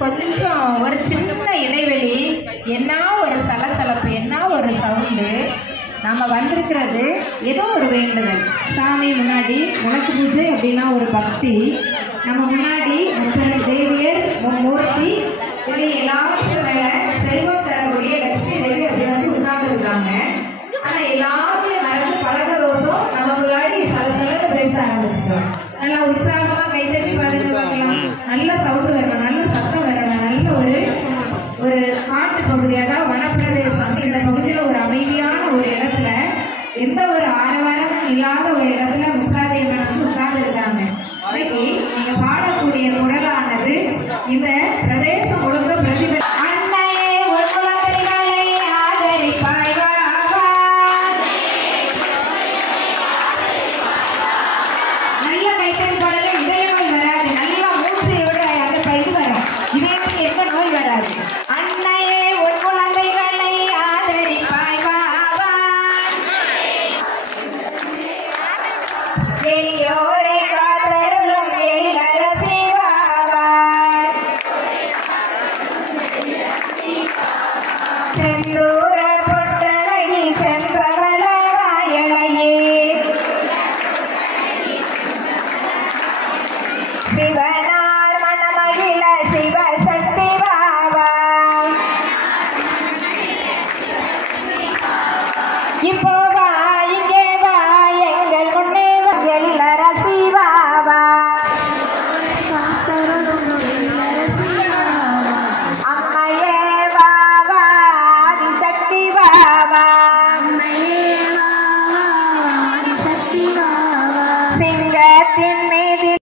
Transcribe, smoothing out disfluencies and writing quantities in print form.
கொஞ்சம் ஒரு சின்ன இடைவெளி, என்ன ஒரு சலசலப்பு, என்ன ஒரு சவுண்டு. நம்ம வந்திருக்கிறது ஏதோ ஒரு வேண்டுதல். சாமி முன்னாடி விளக்கு பூஜை அப்படின்னா ஒரு பக்தி. நம்ம முன்னாடி தேவியர் மூர்த்தி இப்படி எல்லாத்துக்கும் மேல செல்வம் தரக்கூடிய லட்சுமி தேவி அப்படி வந்து உட்கார்ந்துருக்காங்க. ஆனா எல்லாத்தையும் மறந்து பழகிறோம். நம்ம முன்னாடி சலசலத்தை பேச ஆரம்பிச்சிட்டோம். நல்லா உற்சாகமா கைத்தட்டி பாடுங்க. நல்ல சவுண்டு வரணும், நல்ல சத்தம் வரணும். நல்ல ஒரு காட்டு பகுதி, அதாவது வனப்பிரதேசம். இந்த பகுதியில் ஒரு அமைதியான ஒரு இடத்துல, எந்த ஒரு ஆரவாரமும் இல்லாத ஒரு இடத்துல முக்காதையம்மன் வந்து உட்கார்ந்து இருக்காங்க. இன்னைக்கு நீங்க பாடக்கூடிய குரலானது இந்த பிரதேசம் முழுக்க பிரதிபலி. நல்ல கைத்தறி பாடல இதய நோய் வராது. நல்ல மூச்சையோட அந்த இது வரும். இதயத்துக்கு எந்த நோய் வராது. அன்னையே உன் குழந்தைகளை ஆதரிப்பாய் வா.